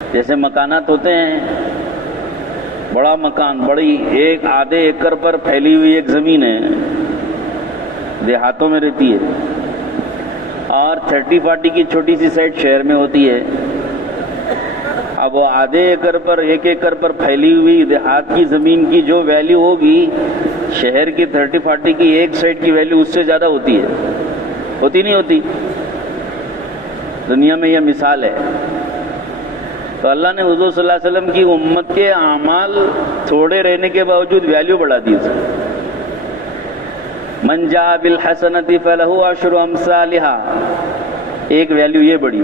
جیسے مکانات ہوتے ہیں، بڑا مکان، بڑی ایک آدھے ایکڑ پر پھیلی ہوئی ایک زمین ہے، دیہاتوں میں رہتی ہے، اور 30-40 کی چھوٹی سی سائٹ شہر میں ہوتی ہے۔ اب وہ آدھے ایکڑ پر، ایک ایکڑ پر پھیلی ہوئی دیہات کی زمین کی جو ویلیو ہوگی، شہر کی 30-40 کی ایک سائٹ کی ویلیو اس سے زیادہ ہوتی ہے، ہوتی نہیں ہوتی؟ دنیا میں یہ مثال ہے۔ تو اللہ نے حضور صلی اللہ علیہ وسلم کی امت کے اعمال تھوڑے رہنے کے باوجود ویلیو بڑھا دی اسے۔ من جاء بالحسنۃ فلہ عشر امثالها، ایک ویلیو یہ بڑھی،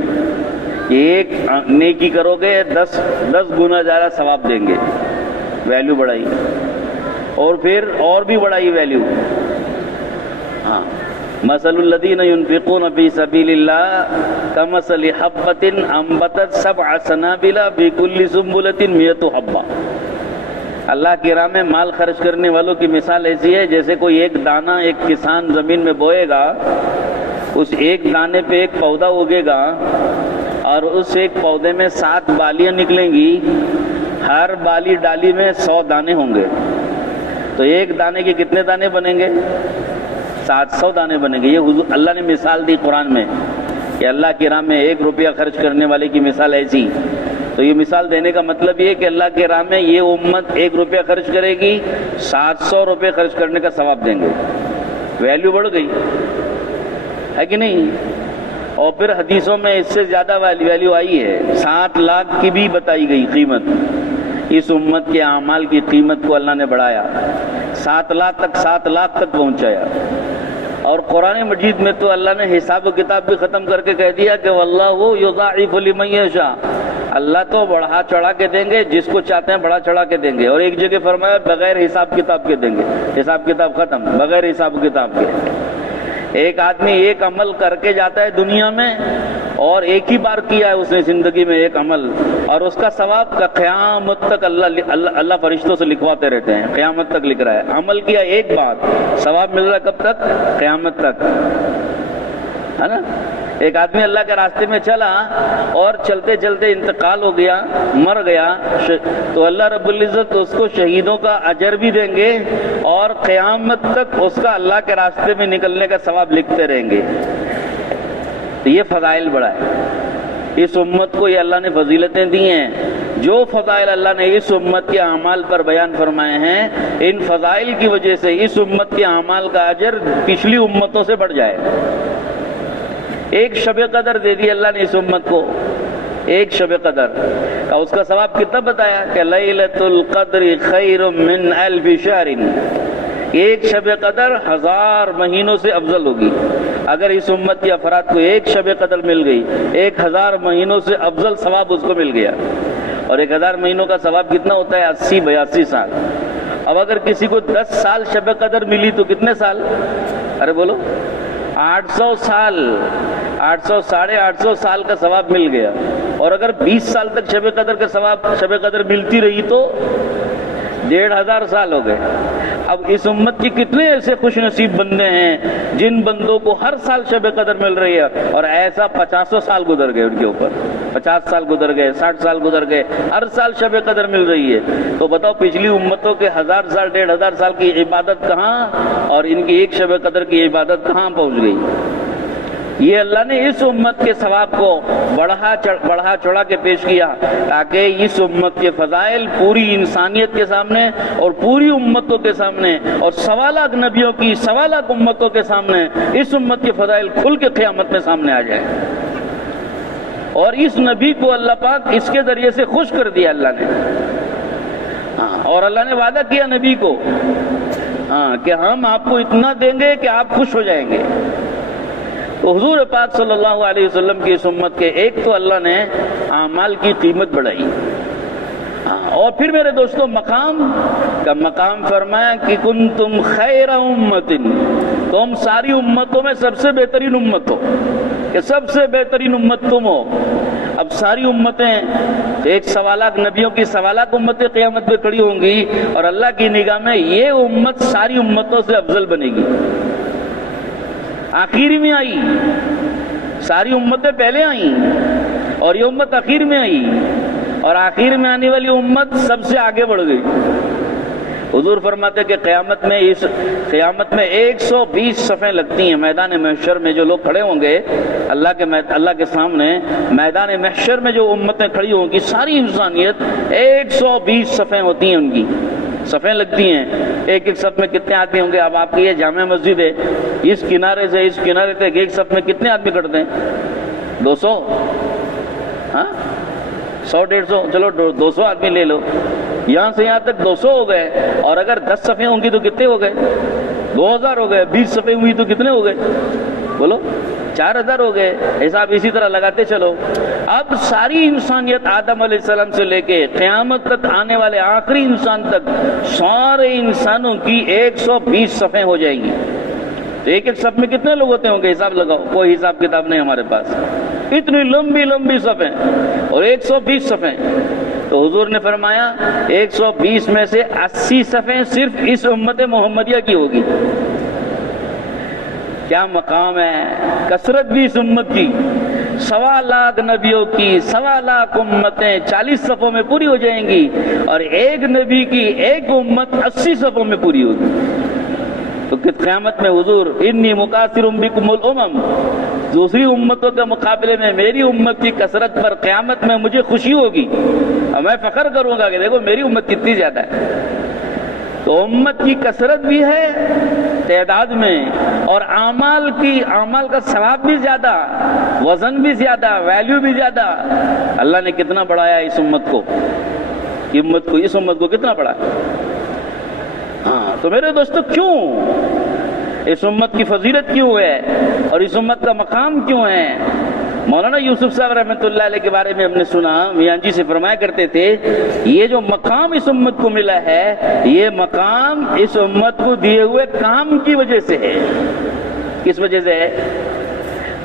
ایک نیکی کرو گے 10 گنا زیادہ ثواب دیں گے، ویلیو بڑھائی، اور پھر اور بھی بڑھائی ویلیو۔ ہاں، مثل الذین ينفقون فی سبیل اللہ کمثل حبۃ انبتت 7 سنابل فی کل سنبلۃ 100 حبۃ۔ اللہ کی راہ میں مال خرچ کرنے والوں کی مثال ایسی ہے جیسے کوئی ایک دانہ ایک کسان زمین میں بوئے گا، اس ایک دانے پہ ایک پودا اگے گا، اور اس ایک پودے میں 7 بالیاں نکلیں گی، ہر بالی ڈالی میں 100 دانے ہوں گے، تو ایک دانے کے کتنے دانے بنیں گے؟ 700 دانے بنیں گے۔ یہ حضور اللہ نے مثال دی قرآن میں کہ اللہ کی راہ میں 1 روپیہ خرچ کرنے والے کی مثال ایسی۔ تو یہ مثال دینے کا مطلب یہ کہ اللہ کی راہ میں یہ امت 1 روپیہ خرچ کرے گی، 700 روپے خرچ کرنے کا ثواب دیں گے، ویلیو بڑھ گئی ہے کہ نہیں؟ اور پھر حدیثوں میں اس سے زیادہ ویلیو آئی ہے، 7 لاکھ کی بھی بتائی گئی قیمت۔ اس امت کے اعمال کی قیمت کو اللہ نے بڑھایا، 7 لاکھ تک پہنچایا۔ اور قرآن مجید میں تو اللہ نے حساب و کتاب بھی ختم کر کے کہہ دیا کہ واللہ یضاعف لمن یشاء، اللہ تو بڑھا چڑھا کے دیں گے، جس کو چاہتے ہیں بڑھا چڑھا کے دیں گے۔ اور ایک جگہ فرمایا بغیر حساب کتاب کے دیں گے، حساب کتاب ختم، بغیر حساب کتاب کے۔ ایک آدمی ایک عمل کر کے جاتا ہے دنیا میں، اور ایک ہی بار کیا ہے اس نے زندگی میں ایک عمل، اور اس کا ثواب کا قیامت تک اللہ فرشتوں سے لکھواتے رہتے ہیں، قیامت تک لکھ رہا ہے۔ عمل کیا ایک بار، ثواب مل رہا ہے کب تک؟ قیامت تک، ہے نا؟ ایک آدمی اللہ کے راستے میں چلا اور چلتے چلتے انتقال ہو گیا، مر گیا، تو اللہ رب العزت اس کو شہیدوں کا اجر بھی دیں گے، اور قیامت تک اس کا اللہ کے راستے میں نکلنے کا ثواب لکھتے رہیں گے۔ تو یہ فضائل بڑھا ہے، اس امت کو یہ اللہ نے فضیلتیں دی ہیں۔ جو فضائل اللہ نے اس امت کے اعمال پر بیان فرمائے ہیں، ان فضائل کی وجہ سے اس امت کے اعمال کا اجر پچھلی امتوں سے بڑھ جائے۔ ایک شب قدر دے دی اللہ نے اس امت کو، ایک شب قدر کا اس کا ثواب کتنا بتایا کہ لیلۃ القدر خیر من 1000 شہر، ایک شب قدر 1000 مہینوں سے افضل ہوگی۔ اگر اس امت کے افراد کو ایک شب قدر مل گئی، 1000 مہینوں سے افضل ثواب اس کو مل گیا۔ اور 1000 مہینوں کا ثواب کتنا ہوتا ہے؟ 80-82 سال۔ اب اگر کسی کو 10 سال شب قدر ملی تو کتنے سال؟ ارے بولو، 800 سال، 800-850 سال کا ثواب مل گیا۔ اور اگر 20 سال تک شب قدر کا ثواب شب قدر ملتی رہی تو 1500 سال ہو گئے۔ اب اس امت کی کتنے ایسے خوش نصیب بندے ہیں جن بندوں کو ہر سال شب قدر مل رہی ہے، اور ایسا 50 سال گزر گئے ان کے اوپر، 50 سال گزر گئے، 60 سال گزر گئے، ہر سال شب قدر مل رہی ہے۔ تو بتاؤ پچھلی امتوں کے 1000 سال 1500 سال کی عبادت کہاں، اور ان کی ایک شب قدر کی عبادت کہاں پہنچ گئی؟ یہ اللہ نے اس امت کے ثواب کو بڑھا چڑھا کے پیش کیا تاکہ اس امت کے فضائل پوری انسانیت کے سامنے اور پوری امتوں کے سامنے اور 1.25 لاکھ نبیوں کی 1.25 لاکھ امتوں کے سامنے اس امت کے فضائل کھل کے قیامت میں سامنے آ جائے۔ اور اس نبی کو اللہ پاک اس کے ذریعے سے خوش کر دیا اللہ نے، اور اللہ نے وعدہ کیا نبی کو کہ ہم آپ کو اتنا دیں گے کہ آپ خوش ہو جائیں گے۔ تو حضور پاک صلی اللہ علیہ وسلم کی اس امت کے ایک تو اللہ نے اعمال کی قیمت بڑھائی، اور پھر میرے دوستو مقام فرمایا کہ کنتم خیر امت، تم ساری امتوں میں سب سے بہترین امت ہو، کہ سب سے بہترین امت تم ہو۔ اب ساری امتیں، ایک 1.25 لاکھ نبیوں کی 1.25 لاکھ امتیں قیامت پہ کھڑی ہوں گی، اور اللہ کی نگاہ میں یہ امت ساری امتوں سے افضل بنے گی۔ آخری میں آئی، ساری امتیں پہلے آئیں اور یہ امت آخر میں آئی، اور آخر میں آنے والی امت سب سے آگے بڑھ گئی۔ حضور فرماتے کہ قیامت میں 120 صفیں لگتی ہیں میدان محشر میں، جو لوگ کھڑے ہوں گے اللہ کے سامنے میدان محشر میں، جو امتیں کھڑی ہوں گی ساری انسانیت، 120 صفیں ہوتی ہیں، ان کی صفیں لگتی ہیں۔ ایک ایک صف میں کتنے آدمی ہوں گے؟ اب آپ کی یہ جامع مسجد ہے، اس کنارے سے اس کنارے تک ایک صف میں کتنے آدمی کھڑتے ہیں؟ 200؟ ہاں 100 150، چلو 200 آدمی لے لو، یہاں سے یہاں تک 200 ہو گئے، اور اگر 10 صفیں ہوں گی تو کتنے ہو گئے؟ 2000 ہو گئے۔ 20 صفیں ہوئی تو کتنے ہو گئے؟ بولو 4000 ہو گئے۔ حساب اسی طرح لگاتے چلو۔ اب ساری انسانیت آدم علیہ السلام سے لے کے قیامت تک آنے والے آخری انسان تک سارے انسانوں کی 120 صفیں ہو جائیں گی۔ تو ایک ایک صف میں کتنے لوگ ہوتے ہوں گے؟ حساب لگاؤ، کوئی حساب کتاب نہیں ہمارے پاس، اتنی لمبی لمبی صفیں اور 120 صفیں۔ تو حضور نے فرمایا 120 میں سے 80 صفیں صرف اس امت محمدیہ کی ہوگی۔ کیا مقام ہے، کثرت بھی اس امت کی، 1.25 لاکھ نبیوں کی 1.25 لاکھ امتیں 40 صفوں میں پوری ہو جائیں گی، اور ایک نبی کی ایک امت 80 صفوں میں پوری ہوگی۔ تو قیامت میں حضور انی مکاثر بکم الامم، دوسری امتوں کے مقابلے میں میری امت کی کثرت پر قیامت میں مجھے خوشی ہوگی، اور میں فخر کروں گا کہ دیکھو میری امت کتنی زیادہ ہے۔ تو امت کی کثرت بھی ہے تعداد میں، اور اعمال کا ثواب بھی زیادہ، وزن بھی زیادہ، ویلیو بھی زیادہ۔ اللہ نے کتنا بڑھایا اس امت کو، اس امت کو کتنا بڑھایا۔ ہاں تو میرے دوستو، کیوں اس امت کی فضیلت کیوں ہے اور اس امت کا مقام کیوں ہے؟ مولانا یوسف صاحب رحمۃ اللہ علیہ کے بارے میں ہم نے سنا، میاں جی سے فرمایا کرتے تھے یہ جو مقام اس امت کو ملا ہے، یہ مقام اس امت کو دیے ہوئے کام کی وجہ سے ہے۔ کس وجہ سے ہے؟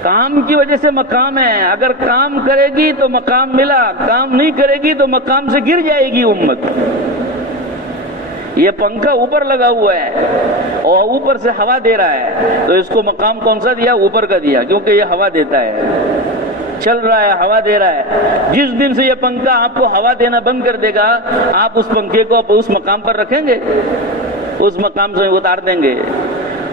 کام کی وجہ سے مقام ہے۔ اگر کام کرے گی تو مقام ملا، کام نہیں کرے گی تو مقام سے گر جائے گی امت۔ یہ پنکھا اوپر لگا ہوا ہے اور اوپر سے ہوا دے رہا ہے، تو اس کو مقام کون سا دیا؟ اوپر کا دیا، کیونکہ یہ ہوا دیتا ہے، چل رہا ہے، ہوا دے رہا ہے۔ جس دن سے یہ پنکھا آپ کو ہوا دینا بند کر دے گا، آپ اس پنکھے کو اس مقام پر رکھیں گے؟ اس مقام سے اتار دیں گے۔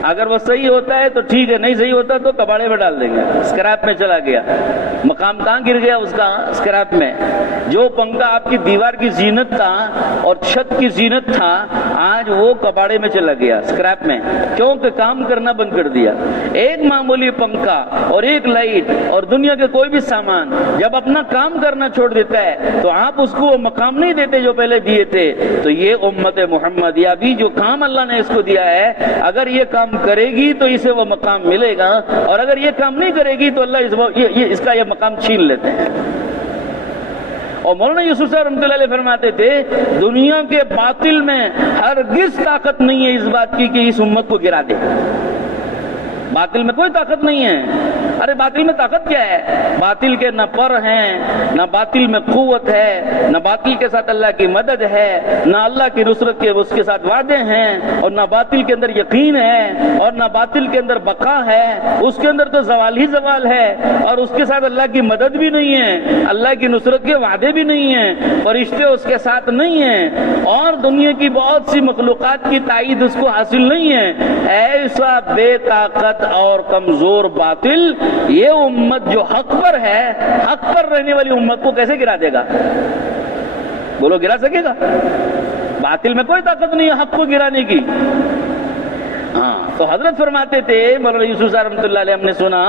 اگر وہ صحیح ہوتا ہے تو ٹھیک ہے، نہیں صحیح ہوتا تو کباڑے میں ڈال دیں گے، اسکریپ میں چلا گیا۔ مقام کہاں گر گیا اس کا؟ اسکریپ میں۔ جو پنکھا آپ کی دیوار کی زینت تھا اور چھت کی زینت تھا، آج وہ کباڑے میں چلا گیا، اسکریپ میں، کیونکہ کام کرنا بند کر دیا۔ ایک معمولی پنکھا اور ایک لائٹ اور دنیا کے کوئی بھی سامان جب اپنا کام کرنا چھوڑ دیتا ہے تو آپ اس کو وہ مقام نہیں دیتے جو پہلے دیے تھے۔ تو یہ امت محمدیہ بھی جو کام اللہ نے اس کو دیا ہے، اگر یہ کام کرے گی تو اسے وہ مقام ملے گا، اور اگر یہ کام نہیں کرے گی تو اللہ اس کا یہ مقام چھین لیتے ہیں۔ اور مولانا یوسف صاحب رحمۃ اللہ علیہ فرماتے تھے دنیا کے باطل میں ہرگز طاقت نہیں ہے اس بات کی کہ اس امت کو گرا دے۔ باطل میں کوئی طاقت نہیں ہے۔ ارے باطل میں طاقت کیا ہے؟ باطل کے نہ پر ہیں، نہ باطل میں قوت ہے، نہ باطل کے ساتھ اللہ کی مدد ہے، نہ اللہ کی نصرت کے اس کے ساتھ وعدے ہیں، اور نہ باطل کے اندر یقین ہے، اور نہ باطل کے اندر بقا ہے۔ اس کے اندر تو زوال ہی زوال ہے، اور اس کے ساتھ اللہ کی مدد بھی نہیں ہے، اللہ کی نصرت کے وعدے بھی نہیں ہیں، فرشتے اس کے ساتھ نہیں ہیں، اور دنیا کی بہت سی مخلوقات کی تائید اس کو حاصل نہیں ہے۔ ایسا بے طاقت اور کمزور باطل یہ امت جو حق پر ہے، حق پر رہنے والی امت کو کیسے گرا دے گا؟ بولو گرا سکے گا؟ باطل میں کوئی طاقت نہیں ہے حق کو گرانے کی۔ ہاں تو حضرت فرماتے تھے مولانا یوسف صاحب رحمۃ اللہ علیہ، ہم نے سنا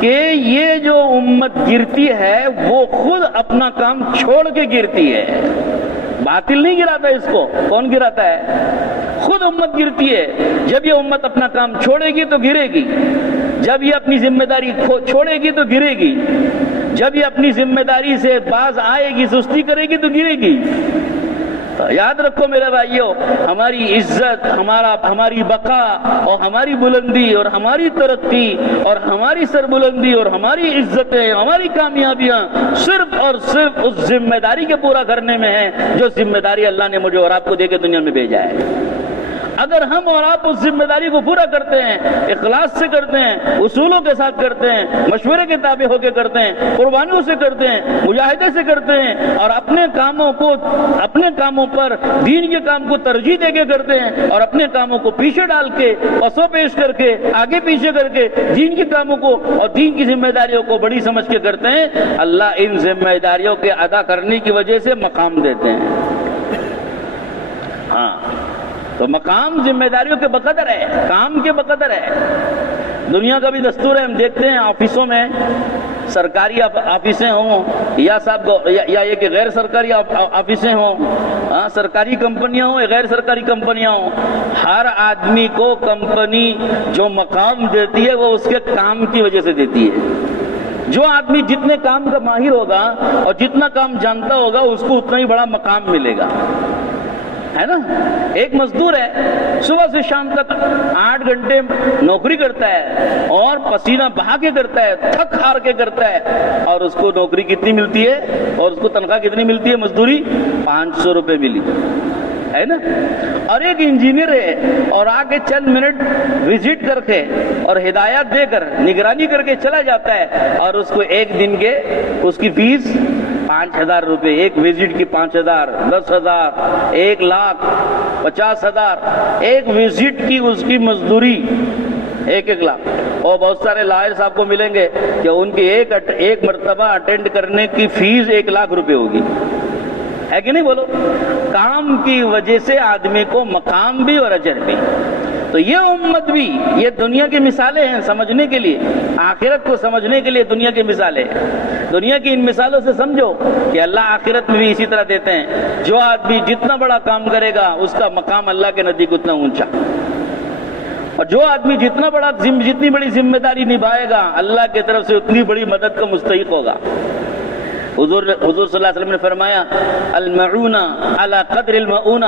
کہ یہ جو امت گرتی ہے وہ خود اپنا کام چھوڑ کے گرتی ہے، باطل نہیں گراتا اس کو۔ کون گراتا ہے؟ خود امت گرتی ہے۔ جب یہ امت اپنا کام چھوڑے گی تو گرے گی، جب یہ اپنی ذمہ داری چھوڑے گی تو گرے گی، جب یہ اپنی ذمہ داری سے باز آئے گی، سستی کرے گی تو گرے گی۔ یاد رکھو میرے بھائیو، ہماری عزت، ہماری بقا اور ہماری بلندی اور ہماری ترقی اور ہماری سربلندی اور ہماری عزتیں، ہماری کامیابیاں صرف اور صرف اس ذمہ داری کے پورا کرنے میں ہے جو ذمہ داری اللہ نے مجھے اور آپ کو دے کے دنیا میں بھیجا ہے۔ اگر ہم اور آپ اس ذمہ داری کو پورا کرتے ہیں، اخلاص سے کرتے ہیں، اصولوں کے ساتھ کرتے ہیں، مشورے کے تابع ہو کے کرتے ہیں، قربانیوں سے کرتے ہیں، مجاہدے سے کرتے ہیں، اور اپنے کاموں پر دین کے کام کو ترجیح دے کے کرتے ہیں، اور اپنے کاموں کو پیچھے ڈال کے، پسو پیش کر کے، آگے پیچھے کر کے دین کے کاموں کو اور دین کی ذمہ داریوں کو بڑی سمجھ کے کرتے ہیں، اللہ ان ذمہ داریوں کے ادا کرنے کی وجہ سے مقام دیتے ہیں۔ ہاں، تو مقام ذمہ داریوں کے بقدر ہے، کام کے بقدر ہے۔ دنیا کا بھی دستور ہے، ہم دیکھتے ہیں آفسوں میں، سرکاری آفیسیں ہوں یا کہ غیر سرکاری آفیسیں ہوں، سرکاری کمپنیاں ہوں یا غیر سرکاری کمپنیاں ہوں، ہر آدمی کو کمپنی جو مقام دیتی ہے وہ اس کے کام کی وجہ سے دیتی ہے۔ جو آدمی جتنے کام کا ماہر ہوگا اور جتنا کام جانتا ہوگا اس کو اتنا ہی بڑا مقام ملے گا، ہے نا؟ ایک مزدور ہے، صبح سے شام تک 8 گھنٹے نوکری کرتا ہے اور پسینہ بہا کے کرتا ہے، تھک ہار کے کرتا ہے، اور اس کو نوکری کتنی ملتی ہے اور اس کو تنخواہ کتنی ملتی ہے؟ مزدوری 500 روپے ملی، ہے نا؟ اور ایک انجینئر ہے اور آگے چند منٹ وزٹ کر کے اور ہدایات دے کر نگرانی کر کے چلا جاتا ہے، اور اس کو ایک دن کے اس کی فیس 5000 روپے، ایک وزٹ کی 5000، 10,000، 1,00,000، 50,000، ایک وزٹ کی اس کی مزدوری 1 لاکھ۔ اور بہت سارے لائر صاحب کو ملیں گے کہ ان کی ایک مرتبہ اٹینڈ کرنے کی فیس 1,00,000 روپے ہوگی، ہے کہ نہیں؟ بولو، کام کی وجہ سے آدمی کو مقام بھی اور اجر بھی۔ تو یہ امت بھی، یہ دنیا کی مثالیں ہیں سمجھنے کے لیے، آخرت کو سمجھنے کے لیے دنیا کی مثالیں ہیں۔ دنیا کی ان مثالوں سے سمجھو کہ اللہ آخرت میں بھی اسی طرح دیتے ہیں، جو آدمی جتنا بڑا کام کرے گا اس کا مقام اللہ کے نزدیک اتنا اونچا، اور جو آدمی جتنی بڑی ذمہ داری نبھائے گا اللہ کی طرف سے اتنی بڑی مدد کا مستحق ہوگا۔ حضور صلی اللہ علیہ وسلم نے فرمایا المعونہ علی قدر المعونہ،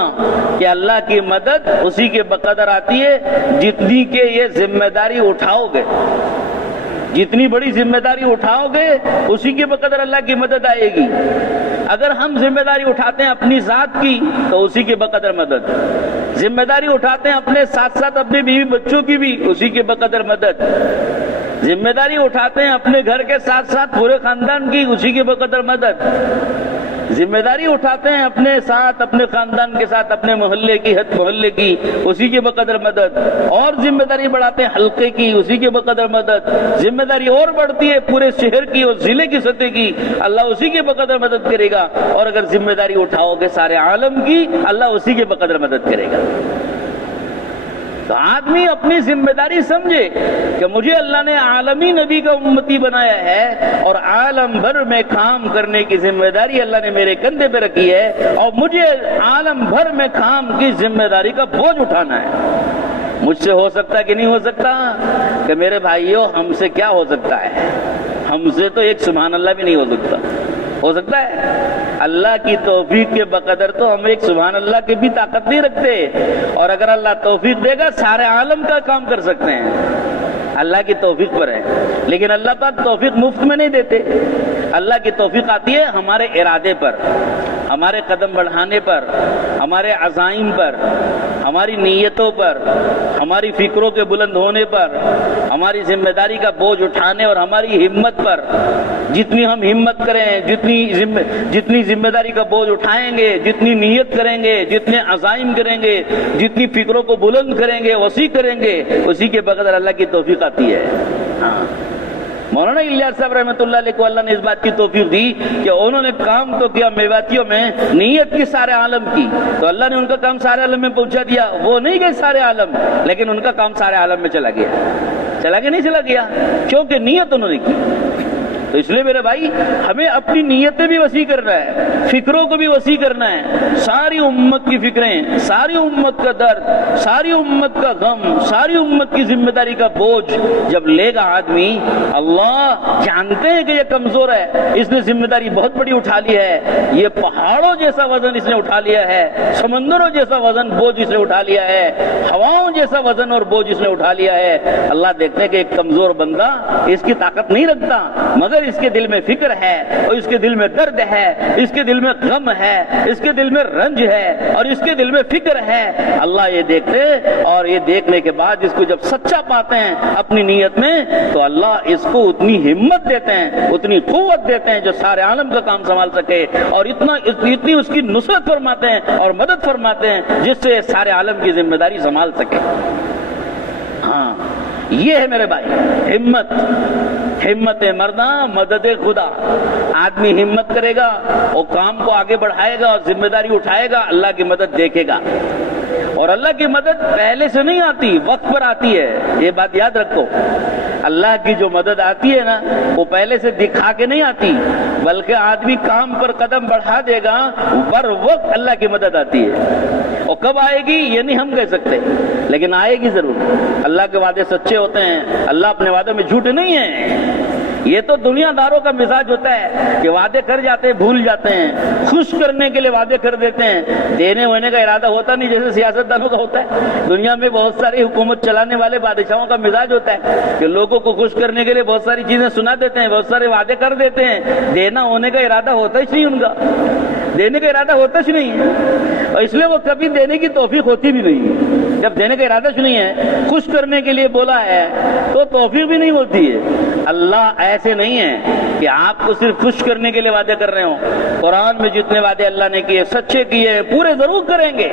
کہ اللہ کی مدد اسی کے بقدر آتی ہے جتنی کہ یہ ذمہ داری اٹھاؤ گے، جتنی بڑی ذمہ داری اٹھاؤ گے اسی کے بقدر اللہ کی مدد آئے گی۔ اگر ہم ذمہ داری اٹھاتے ہیں اپنی ذات کی تو اسی کے بقدر مدد، ذمہ داری اٹھاتے ہیں اپنے ساتھ ساتھ اپنے بیوی بچوں کی بھی، اسی کے بقدر مدد، ذمہ داری اٹھاتے ہیں اپنے گھر کے ساتھ ساتھ پورے خاندان کی، اسی کے بقدر مدد، ذمہ داری اٹھاتے ہیں اپنے ساتھ اپنے خاندان کے ساتھ اپنے محلے کی، حد محلے کی، اسی کے بقدر مدد، اور ذمہ داری بڑھاتے ہیں حلقے کی، اسی کے بقدر مدد، ذمہ داری اور بڑھتی ہے پورے شہر کی اور ضلع کی سطح کی، اللہ اسی کے بقدر مدد کرے گا، اور اگر ذمہ داری اٹھاؤ گے سارے عالم کی، اللہ اسی کے بقدر مدد کرے گا۔ تو آدمی اپنی ذمہ داری سمجھے کہ مجھے اللہ نے عالمی نبی کا امتی بنایا ہے اور عالم بھر میں کام کرنے کی ذمہ داری اللہ نے میرے کندھے پہ رکھی ہے، اور مجھے عالم بھر میں کام کی ذمہ داری کا بوجھ اٹھانا ہے۔ مجھ سے ہو سکتا کہ نہیں ہو سکتا؟ کہ میرے بھائیوں، ہم سے کیا ہو سکتا ہے؟ ہم سے تو ایک سبحان اللہ بھی نہیں ہو سکتا۔ ہو سکتا ہے؟ اللہ کی توفیق کے بقدر تو ہم ایک سبحان اللہ کی بھی طاقت نہیں رکھتے، اور اگر اللہ توفیق دے گا سارے عالم کا کام کر سکتے ہیں، اللہ کی توفیق پر ہے۔ لیکن اللہ پاک توفیق مفت میں نہیں دیتے، اللہ کی توفیق آتی ہے ہمارے ارادے پر، ہمارے قدم بڑھانے پر، ہمارے عزائم پر، ہماری نیتوں پر، ہماری فکروں کے بلند ہونے پر، ہماری ذمہ داری کا بوجھ اٹھانے اور ہماری ہمت پر۔ جتنی ہم ہمت کریں، جتنی ذمہ داری کا بوجھ اٹھائیں گے، جتنی نیت کریں گے، جتنے عزائم کریں گے، جتنی فکروں کو بلند کریں گے، وسیع کریں گے، اسی کے بغیر اللہ کی توفیق آتی ہے۔ ہاں، مولانا الیاس صاحب رحمۃ اللہ علیہ کو اللہ نے اس بات کی توفیق دی کہ انہوں نے کام تو کیا میواتیوں میں، نیت کی سارے عالم کی، تو اللہ نے ان کا کام سارے عالم میں پہنچا دیا۔ وہ نہیں گئے سارے عالم، لیکن ان کا کام سارے عالم میں چلا گیا۔ چلا گیا نہیں چلا گیا؟ کیونکہ نیت انہوں نے کی۔ تو اس لیے میرے بھائی، ہمیں اپنی نیتیں بھی وسیع کرنا ہے، فکروں کو بھی وسیع کرنا ہے۔ ساری امت کی فکریں، ساری امت کا درد، ساری امت کا غم، ساری امت کی ذمہ داری کا بوجھ جب لے گا آدمی، اللہ جانتے ہیں کہ یہ کمزور ہے، اس نے ذمہ داری بہت بڑی اٹھا لی ہے، یہ پہاڑوں جیسا وزن اس نے اٹھا لیا ہے، سمندروں جیسا وزن بوجھ اس نے اٹھا لیا ہے، ہواؤں جیسا وزن اور بوجھ اس نے اٹھا لیا ہے۔ اللہ دیکھتے ہیں کہ ایک کمزور بندہ اس کی طاقت نہیں رکھتا، مگر اگر اس کے دل میں فکر ہے اور اس کے دل میں درد ہے، اس کے دل میں غم ہے، اس کے دل میں رنج ہے اور اس کے دل میں فکر ہے، اللہ یہ دیکھتے اور یہ دیکھنے کے بعد اس کو جب سچا پاتے ہیں اپنی نیت میں تو اللہ اس کو اتنی ہمت دیتے ہیں، اتنی قوت دیتے ہیں جو سارے عالم کا کام سنبھال سکے، اور اتنی اس کی نصرت فرماتے ہیں اور مدد فرماتے ہیں جس سے سارے عالم کی ذمہ داری سنبھال سکے۔ ہاں یہ ہے میرے بھائی ہمت مرداں مدد خدا۔ آدمی ہمت کرے گا اور کام کو آگے بڑھائے گا اور ذمہ داری اٹھائے گا، اللہ کی مدد دیکھے گا، اور اللہ کی مدد پہلے سے نہیں آتی، وقت پر آتی ہے، یہ بات یاد رکھو۔ اللہ کی جو مدد آتی ہے نا وہ پہلے سے دکھا کے نہیں آتی، بلکہ آدمی کام پر قدم بڑھا دے گا بر وقت اللہ کی مدد آتی ہے۔ اور کب آئے گی یہ نہیں ہم کہہ سکتے، لیکن آئے گی ضرور۔ اللہ کے وعدے سچے ہوتے ہیں، اللہ اپنے وعدوں میں جھوٹے نہیں ہیں۔ یہ تو دنیا داروں کا مزاج ہوتا ہے کہ وعدے کر جاتے ہیں بھول جاتے ہیں، خوش کرنے کے لیے وعدے کر دیتے ہیں، دینے ہونے کا ارادہ ہوتا نہیں، جیسے سیاستدانوں کا ہوتا ہے۔ دنیا میں بہت ساری حکومت چلانے والے بادشاہوں کا مزاج ہوتا ہے کہ لوگوں کو خوش کرنے کے لیے بہت ساری چیزیں سنا دیتے ہیں، بہت سارے وعدے کر دیتے ہیں، دینا ہونے کا ارادہ ہوتا ہی نہیں، ان کا دینے کا ارادہ ہوتا ہی نہیں ہے، اور اس لیے وہ کبھی دینے کی توفیق ہوتی بھی نہیں۔ جب دینے کا ارادہ نہیں ہے، خوش کرنے کے لیے بولا ہے تو توفیق بھی نہیں ہوتی ہے۔ اللہ ایسے نہیں ہے کہ آپ کو صرف خوش کرنے کے لیے وعدے کر رہے ہوں۔ قرآن میں جتنے وعدے اللہ نے کیے سچے کیے، پورے ضرور کریں گے۔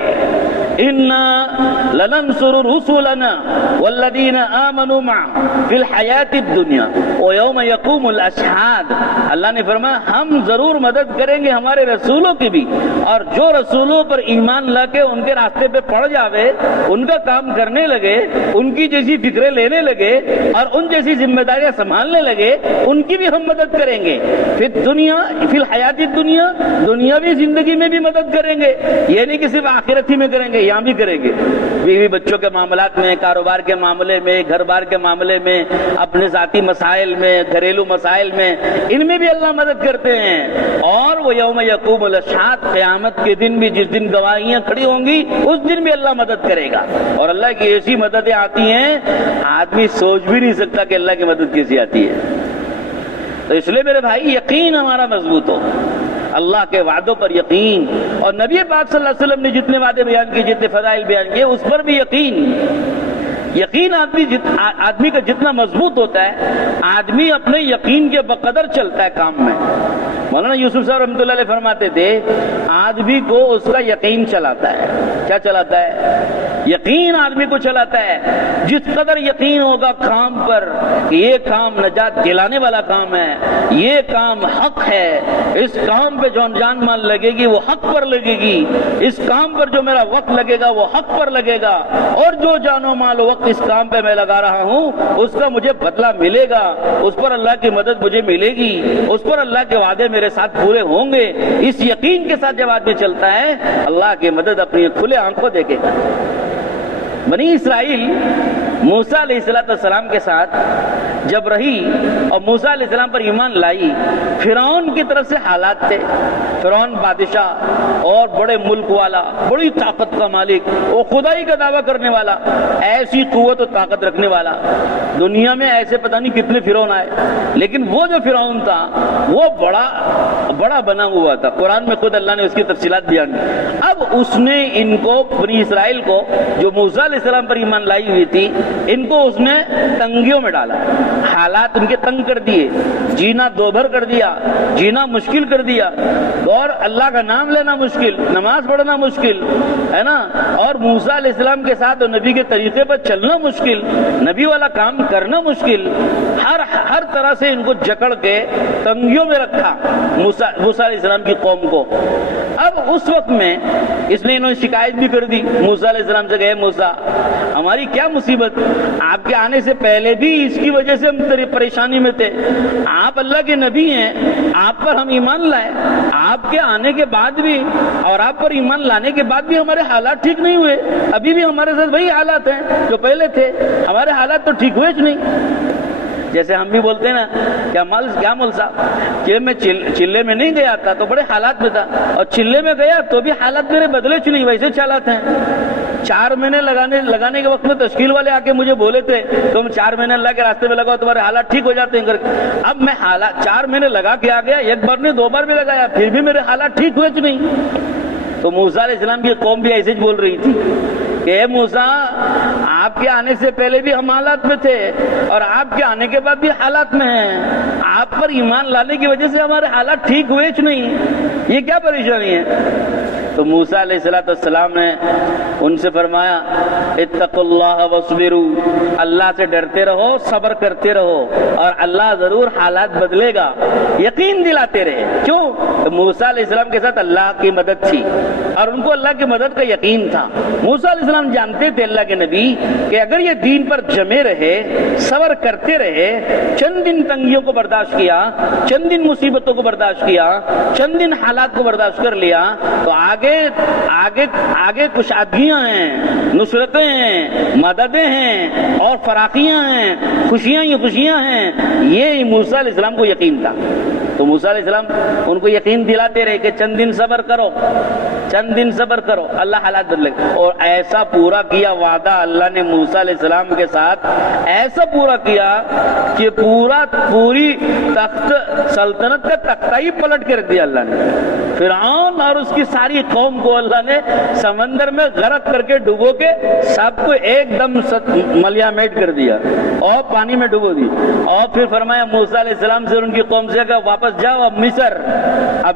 اِنَّا لَنَنْصُرُ رُسُلَنَا وَالَّذِينَ آمَنُوا مَعَهُ فِي الْحَيَاةِ الدُّنْيَا وَيَوْمَ يَقُومُ الْأَشْهَادُ۔ اللہ نے فرمایا ہم ضرور مدد کریں گے ہمارے رسولوں کی بھی، اور جو رسولوں پر ایمان لا کے ان کے راستے پہ پڑ جاوے، ان کا کام کرنے لگے، ان کی جیسی فکریں لینے لگے اور ان جیسی ذمہ داریاں سنبھالنے لگے، ان کی بھی ہم مدد کریں گے۔ پھر دنیا فی الحیات الدنیا، دنیاوی زندگی میں بھی مدد کریں گے، یہ نہیں کہ صرف آخرت ہی میں کریں گے، یہاں بھی کریں گے۔ بیوی بچوں کے معاملات میں، کاروبار کے معاملے میں، گھر بار کے معاملے میں، اپنے ذاتی مسائل میں، گھریلو مسائل میں، ان میں بھی اللہ مدد کرتے ہیں۔ اور وہ یوم یقوم الاشہاد، قیامت کے دن بھی جس دن گواہیاں کھڑی ہوں گی اس دن بھی اللہ مدد کرے گا۔ اور اللہ کی ایسی مددیں آتی ہیں آدمی سوچ بھی نہیں سکتا کہ اللہ کی مدد کیسی آتی ہے۔ تو اس لیے میرے بھائی یقین ہمارا مضبوط ہو، اللہ کے وعدوں پر یقین، اور نبی پاک صلی اللہ علیہ وسلم نے جتنے وعدے بیان کیے، جتنے فضائل بیان کیے، اس پر بھی یقین آدمی کا جتنا مضبوط ہوتا ہے، آدمی اپنے یقین کے بقدر چلتا ہے کام میں۔ مولانا یوسف صاحب رحمۃ اللہ علیہ فرماتے تھے آدمی کو اس کا یقین چلاتا ہے۔ کیا چلاتا ہے؟ یقین آدمی کو چلاتا ہے۔ جس قدر یقین ہوگا کام پر کہ یہ کام نجات دلانے والا کام ہے، یہ کام حق ہے، اس کام پہ جو جان مال لگے گی وہ حق پر لگے گی، اس کام پر جو میرا وقت لگے گا وہ حق پر لگے گا، اور جو جان و مال وقت اس کام پہ میں لگا رہا ہوں اس کا مجھے بدلہ ملے گا، اس پر اللہ کی مدد مجھے ملے گی، اس پر اللہ کے وعدے میرے ساتھ پورے ہوں گے۔ اس یقین کے ساتھ جب آدمی چلتا ہے اللہ کی مدد اپنی کھلے آنکھوں دیکھے گا۔ بنی اسرائیل موسیٰ علیہ السلام کے ساتھ جب رہی اور موسیٰ علیہ السلام پر ایمان لائی، فرعون کی طرف سے حالات تھے۔ فرعون بادشاہ اور بڑے ملک والا، بڑی طاقت کا مالک، وہ خدائی کا دعویٰ کرنے والا، ایسی قوت و طاقت رکھنے والا۔ دنیا میں ایسے پتہ نہیں کتنے فرعون آئے، لیکن وہ جو فرعون تھا وہ بڑا بنا ہوا تھا۔ قرآن میں خود اللہ نے اس کی تفصیلات بیان کی۔ اب اس نے ان کو، بنی اسرائیل کو، جو موسیٰ علیہ السلام پر ایمان لائی ہوئی تھی، ان کو اس نے تنگیوں میں ڈالا، حالات ان کے تنگ کر دیے، جینا دوبھر کر دیا، جینا مشکل کر دیا، اور اللہ کا نام لینا مشکل، نماز پڑھنا مشکل ہے نا، اور موسیٰ علیہ السلام کے ساتھ اور نبی کے طریقے پر چلنا مشکل، نبی والا کام کرنا مشکل، ہر طرح سے ان کو جکڑ کے تنگیوں میں رکھا موسیٰ علیہ السلام کی قوم کو۔ اب اس وقت میں اس نے انہوں نے شکایت بھی کر دی موسیٰ علیہ السلام سے، گئے موسیٰ ہماری کیا مصیبت، آپ کے آنے سے پہلے بھی اس کی وجہ سے ہم پریشانی میں تھے، آپ اللہ کے نبی ہیں، آپ پر ہم ایمان لائے، آپ کے آنے کے بعد بھی اور آپ پر ایمان لانے کے بعد بھی ہمارے حالات ٹھیک نہیں ہوئے، ابھی بھی ہمارے ساتھ وہی حالات ہیں جو پہلے تھے، ہمارے حالات تو ٹھیک ہوئے نہیں۔ جیسے ہم بھی بولتے ہیں نا کیا مول صاحب کہ میں چلے میں نہیں گیا تھا تو بڑے حالات میں تھا، اور چلے میں گیا تو بھی حالات میرے بدلے نہیں، ویسے حالات ہیں۔ 4 مہینے لگانے کے وقت میں تشکیل والے آ کے مجھے بولے تھے تم 4 مہینے اللہ کے راستے میں لگاؤ تمہارے حالات ٹھیک ہو جاتے ہیں. اب میں حالات 4 مہینے لگا کے آ گیا, ایک بار نہیں 2 بار بھی لگایا, پھر بھی میرے حالات ٹھیک ہوئے کہ نہیں. تو موسیٰ علیہ السلام کی قوم بھی ایسے ہی بول رہی تھی کہ اے موسیٰ, آپ کے آنے سے پہلے بھی ہم حالات میں تھے اور آپ کے آنے کے بعد بھی حالات میں ہیں. آپ پر ایمان لانے کی وجہ سے ہمارے حالات ٹھیک ہوئے کہ نہیں, یہ کیا پریشانی ہے؟ تو موسیٰ علیہ السلام نے ان سے فرمایا اتقوا اللہ واصبروا, اللہ سے ڈرتے رہو, صبر کرتے رہو, اور اللہ ضرور حالات بدلے گا. یقین دلاتے رہے. کیوں؟ موسیٰ علیہ السلام کے ساتھ اللہ کی مدد تھی اور ان کو اللہ کی مدد کا یقین تھا. موسیٰ علیہ السلام جانتے تھے اللہ کے نبی کہ اگر یہ دین پر جمے رہے, صبر کرتے رہے, چند دن تنگیوں کو برداشت کیا, چند دن مصیبتوں کو برداشت کیا, چند دن حالات کو برداشت کر لیا, تو آگے کشادگیاں ہیں, نصرتیں ہیں, مددیں ہیں اور فراخیاں ہیں, خوشیاں ہی خوشیاں ہیں. یہ موسیٰ علیہ السلام کو یقین تھا. تو موسیٰ علیہ السلام ان کو یقین دلاتے رہے کہ چند دن صبر کرو, چند دن صبر کرو, اللہ حالات بدلے گا. اور ایسا پورا کیا وعدہ اللہ نے موسیٰ علیہ السلام کے ساتھ, ایسا پورا کیا کہ پوری تخت سلطنت کا تختہ ہی پلٹ کے رکھ دیا اللہ نے. فرعون اور اس کی ساری قوم کو اللہ نے سمندر میں غرق کر کے ڈبو کے سب کو ایک دم ملیا میٹ کر دیا اور پانی میں ڈبو دی. اور پھر فرمایا موسیٰ علیہ السلام سے ان کی قوم سے کہ واپس جاؤ, اب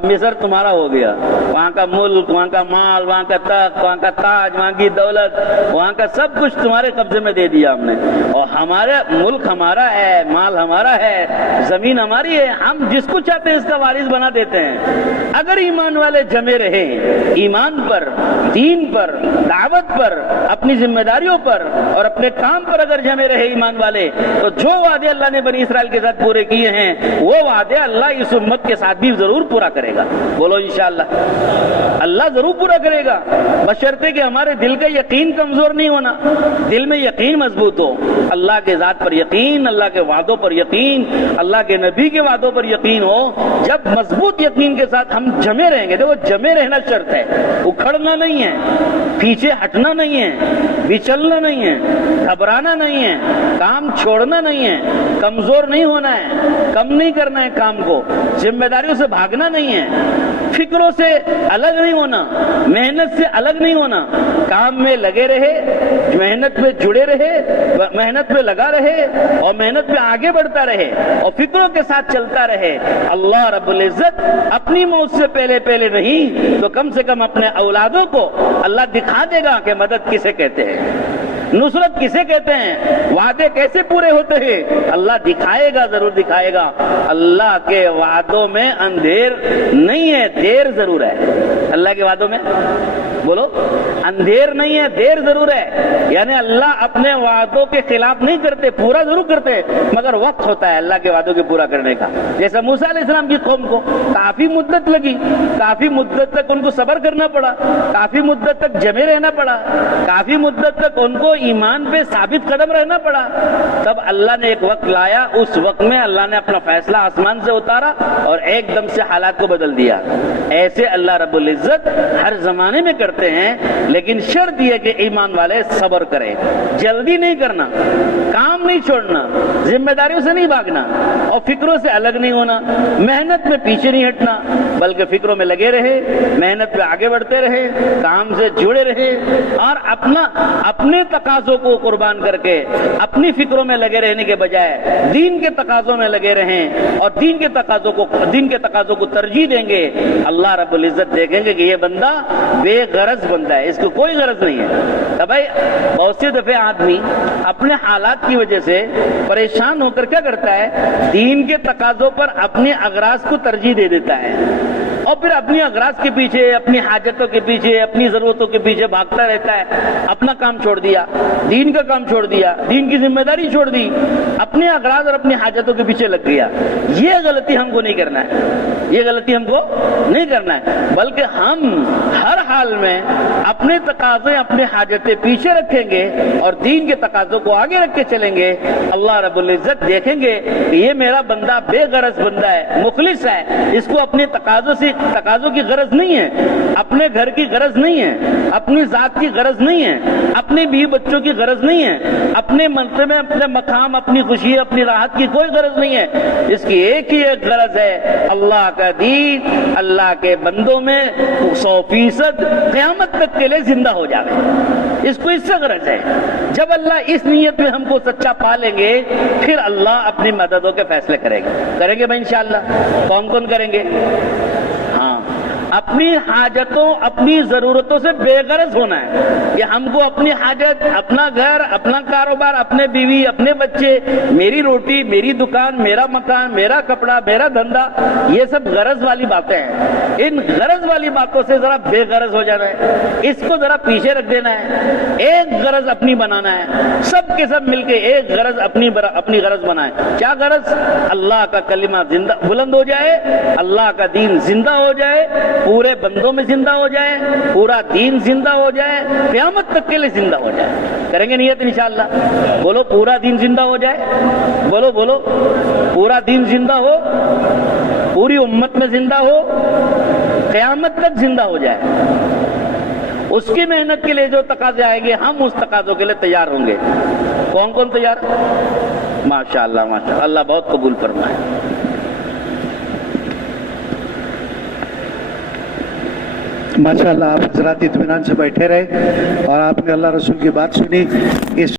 مصر تمہارا ہو گیا. وہاں کا ملک, وہاں کا مال, وہاں کا تخت, وہاں کا تاج, وہاں کی دولت, وہاں کا سب کچھ تمہارے قبضے میں دے دیا ہم نے. اور ہمارا ملک ہمارا ہے, مال ہمارا ہے, زمین ہماری ہے, ہم جس کو چاہتے ہیں اس کا وارث بنا دیتے ہیں. اگر ایمان والے جمے رہے, ایمان پر, دین پر, دعوت پر, اپنی ذمہ داریوں پر اور اپنے کام پر اگر جمے رہے ایمان والے, تو جو وعدے اللہ نے بنی اسرائیل کے ساتھ پورے کیے ہیں وہ وعدے اللہ اس امت کے ساتھ بھی ضرور پورا کرے گا. بولو انشاءاللہ, اللہ ضرور پورا کرے گا, بشرطے کہ ہمارے دل کا یقین کمزور نہیں ہونا, دل میں یقین مضبوط ہو, اللہ کے ذات پر یقین, اللہ کے وعدوں پر یقین, اللہ کے نبی کے وعدوں پر یقین ہو. جب مضبوط یقین کے ساتھ ہم جمے رہیں گے, دیکھو جمے رہنا شرط ہے, اکھڑنا نہیں ہے, پیچھے ہٹنا نہیں ہے, بچلنا نہیں ہے, گھبرانا نہیں ہے, کام چھوڑنا نہیں ہے, کمزور نہیں ہونا ہے, کم نہیں کرنا ہے کام کو, ذمہ داریوں سے بھاگنا نہیں ہے, فکروں سے الگ نہیں ہونا, محنت سے الگ نہیں ہونا, کام میں لگے رہے, محنت میں جڑے رہے, محنت میں لگا رہے اور محنت میں آگے بڑھتا رہے اور فکروں کے ساتھ چلتا رہے. اللہ رب العزت اپنی موت سے پہلے نہیں تو کم سے کم اپنے اولادوں کو اللہ دکھا دے گا کہ مدد کسے کہتے ہیں, نصرت کسے کہتے ہیں, وعدے کیسے پورے ہوتے ہیں. اللہ دکھائے گا, ضرور دکھائے گا. اللہ کے وعدوں میں اندھیر نہیں ہے, دیر ضرور ہے. اللہ کے وعدوں میں بولو اندھیر نہیں ہے, دیر ضرور ہے. یعنی اللہ اپنے وعدوں کے خلاف نہیں کرتے, پورا ضرور کرتے, مگر وقت ہوتا ہے اللہ کے وعدوں کے پورا کرنے کا. جیسا موسیٰ علیہ السلام کی قوم کو کافی مدت لگی, کافی مدت تک ان کو صبر کرنا پڑا, کافی مدت تک جمے رہنا پڑا, کافی مدت تک ان کو ایمان پہ ثابت قدم رہنا پڑا. تب اللہ نے ایک وقت لایا, اس وقت میں اللہ نے اپنا فیصلہ آسمان سے اتارا اور ایک دم سے حالات کو بدل دیا. ایسے اللہ رب العزت ہر زمانے میں کرتے ہیں, لیکن شرط یہ کہ ایمان والے صبر کریں, جلدی نہیں کرنا, کام نہیں چھوڑنا, ذمہ داریوں سے نہیں بھاگنا اور فکروں سے الگ نہیں ہونا, محنت میں پیچھے نہیں ہٹنا بلکہ فکروں میں لگے رہے, محنت پہ آگے بڑھتے رہے, کام سے جڑے رہے اور اپنے تقاضوں کو قربان کر کے اپنی فکروں میں لگے رہنے کے بجائے دین کے تقاضوں میں لگے رہیں اور دین کے تقاضوں کو ترجیح دیں گے. اللہ رب العزت دیکھیں گے کہ یہ بندہ بے غرض بندہ ہے, اس کو کوئی غرض نہیں ہے. تو بھائی بہت سی دفعہ آدمی اپنے حالات کی وجہ سے پریشان ہو کر کیا کرتا ہے, دین کے تقاضوں پر اپنے اغراض کو ترجیح دے دیتا ہے اور پھر اپنی اغراض کے پیچھے, اپنی حاجتوں کے پیچھے, اپنی ضرورتوں کے پیچھے بھاگتا رہتا ہے. اپنا کام چھوڑ دیا, دین کا کام چھوڑ دیا, دین کی ذمہ داری چھوڑ دی, اپنے اغراض اور اپنی حاجتوں کے پیچھے لگ گیا. یہ غلطی ہم کو نہیں کرنا ہے, یہ غلطی ہم کو نہیں کرنا ہے, بلکہ ہم ہر حال میں اپنے تقاضے, اپنے حاجتیں پیچھے رکھیں گے اور دین کے تقاضوں کو آگے رکھ کے چلیں گے. اللہ رب العزت دیکھیں گے کہ یہ میرا بندہ بے غرض بندہ ہے, مخلص ہے, اس کو اپنے تقاضوں سے تقاضوں کی غرض نہیں ہے، اپنے گھر کی غرض نہیں ہے، اپنی ذات کی غرض نہیں ہے، اپنے بیوی بچوں کی غرض نہیں ہے، اپنے مرتبے، اپنے مقام، اپنی خوشی، اپنی راحت کی کوئی غرض نہیں ہے. اس کی ایک ہی ایک غرض ہے، اللہ کا دین اللہ کے بندوں میں 100% قیامت تک کے لیے زندہ ہو جائے. اس کو اس سے غرض ہے. جب اللہ اس نیت میں ہم کو سچا پالیں گے، پھر اللہ اپنی مددوں کے فیصلے کریں گے بھائی انشاءاللہ. کون کون کریں گے؟ ہاں، اپنی حاجتوں، اپنی ضرورتوں سے بے غرض ہونا ہے کہ ہم کو اپنی حاجت، اپنا گھر، اپنا کاروبار، اپنے بیوی، اپنے بچے، میری روٹی، میری دکان، میرا مکان، میرا کپڑا، میرا دھندا، یہ سب غرض والی باتیں ہیں. ان غرض والی باتوں سے ذرا بے غرض ہو جانا ہے، اس کو ذرا پیچھے رکھ دینا ہے. ایک غرض اپنی بنانا ہے، سب کے سب مل کے ایک غرض اپنی غرض بنائیں. کیا غرض؟ اللہ کا کلمہ زندہ بلند ہو جائے، اللہ کا دین زندہ ہو جائے، پورے بندوں میں زندہ ہو جائے، پورا دین زندہ ہو جائے، قیامت تک کے لیے زندہ ہو جائے. کریں گے نیت انشاءاللہ؟ بولو پورا دین زندہ ہو جائے. بولو پورا دین زندہ ہو، پوری امت میں زندہ ہو، قیامت تک زندہ ہو جائے. اس کی محنت کے لیے جو تقاضے آئیں گے، ہم اس تقاضوں کے لیے تیار ہوں گے. کون کون تیار؟ ماشاءاللہ ماشاءاللہ، اللہ بہت قبول فرمائے. ماشاءاللہ، آپ حضرات اطمینان سے بیٹھے رہے اور آپ نے اللہ رسول کی بات سنی. اس